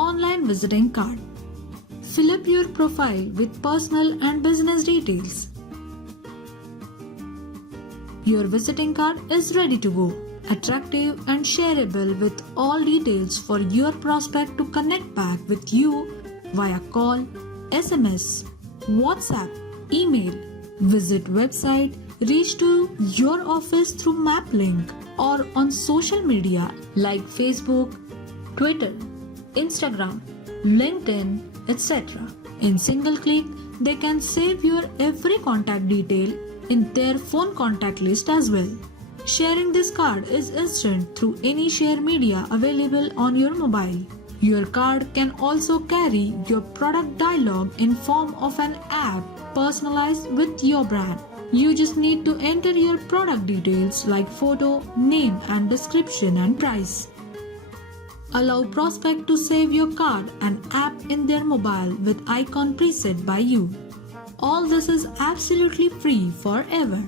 online visiting card. Fill up your profile with personal and business details. Your visiting card is ready to go, attractive and shareable with all details for your prospect to connect back with you via call, SMS, WhatsApp, email, visit website, reach to your office through map link or on social media like Facebook, Twitter, Instagram, LinkedIn, etc. In single click, they can save your every contact detail in their phone contact list as well. Sharing this card is instant through any share media available on your mobile. Your card can also carry your product dialogue in form of an app personalized with your brand. You just need to enter your product details like photo, name and description and price. Allow prospect to save your card and app in their mobile with icon preset by you. All this is absolutely free forever.